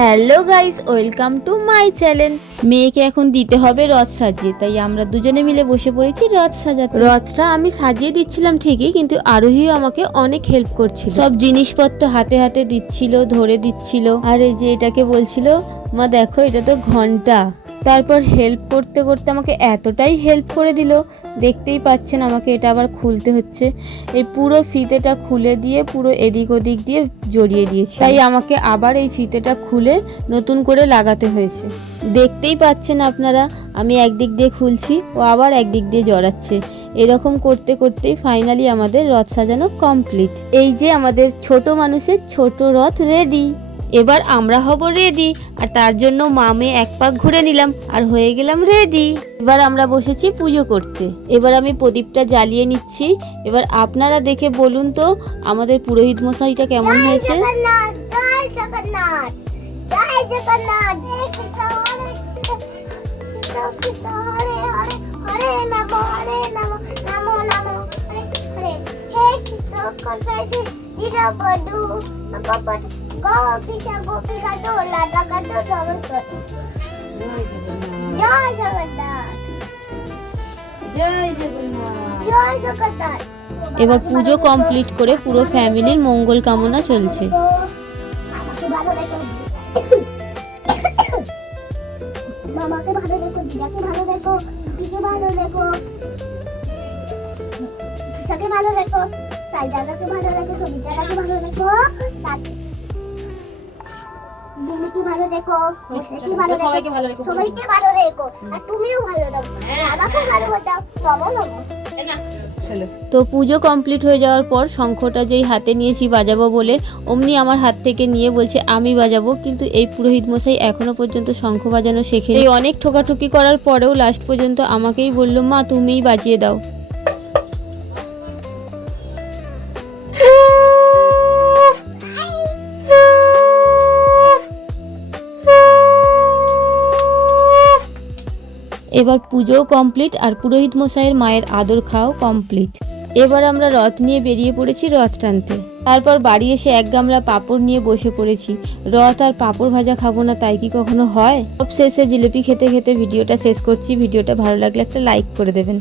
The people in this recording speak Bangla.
Hello guys, welcome to my channel. মেয়েকে এখন দিতে হবে রথ সাজিয়ে, তাই আমরা দুজনে মিলে বসে পড়েছি রথ সাজাতে। রথটা আমি সাজিয়ে দিচ্ছিলাম ঠিকই, কিন্তু আরোহীও আমাকে অনেক হেল্প করছিল। সব জিনিসপত্র হাতে হাতে দিচ্ছিল, ধরে দিচ্ছিল। আর এই যে এটাকে বলছিল, মা দেখো এটা তো ঘন্টা। তারপর হেল্প করতে করতে আমাকে এতটাই হেল্প করে দিল, দেখতেই পাচ্ছেন আমাকে এটা আবার খুলতে হচ্ছে। এই পুরো ফিতেটা খুলে দিয়ে পুরো এদিক ওদিক দিয়ে জড়িয়ে দিয়েছে, তাই আমাকে আবার এই ফিতেটা খুলে নতুন করে লাগাতে হয়েছে। দেখতেই পাচ্ছেন আপনারা, আমি একদিক দিয়ে খুলছি, ও আবার একদিক দিয়ে জড়াচ্ছে। এরকম করতে করতেই ফাইনালি আমাদের রথ সাজানো কমপ্লিট। এই যে আমাদের ছোট মানুষের ছোট রথ রেডি। এবার আমরা হব রেডি, আর তার জন্য মামে এক পাক ঘুরে নিলাম আর হয়ে গেলাম রেডি। এবার আমরা বসেছি পুজো করতে। এবার আমি প্রদীপটা জ্বালিয়ে নিচ্ছি। এবার আপনারা দেখে বলুন তো আমাদের পুরোহিত মশাইটা কেমন হয়েছে। এবার পুজো কমপ্লিট করে পুরো ফ্যামিলির মঙ্গল কামনা চলছে। মামাকে ভালো রেখো, দিদাকে ভালো রেখো, পিকে ভালো রেখো, পিসাকে ভালো রেখো, সাইদাকে ভালো রেখো, সবিতাকে ভালো রেখো, দিদিকে ভালো রেখো, মোশাকে ভালো রেখো, সবাইকে ভালো রেখো। আর তুমিও ভালো থাকো, আমাকে ভালো দাও। নমো নমো। তো পুজো কমপ্লিট হয়ে যাওয়ার পর শঙ্খটা যেই হাতে নিয়েছি বাজাবো বলে, অমনি আমার হাত থেকে নিয়ে বলছে আমি বাজাবো, কিন্তু এই পুরোহিত মশাই এখনো পর্যন্ত শঙ্খ বাজানো শেখেনি। এই অনেক ঠোকাঠুকি করার পরেও লাস্ট পর্যন্ত আমাকেই বললো, মা তুমিই বাজিয়ে দাও। এবার পুজোও কমপ্লিট আর পুরোহিত মশাইয়ের মায়ের আদর খাওয়াও কমপ্লিট। এবার আমরা রথ নিয়ে বেরিয়ে পড়েছি রথ টানতে। তারপর বাড়ি এসে এক গামলা পাঁপড় নিয়ে বসে পড়েছি। রথ আর পাঁপড় ভাজা খাবো না তাই কি কখনো হয়? সব শেষে জিলিপি খেতে খেতে ভিডিওটা শেষ করছি। ভিডিওটা ভালো লাগলে একটা লাইক করে দেবেন।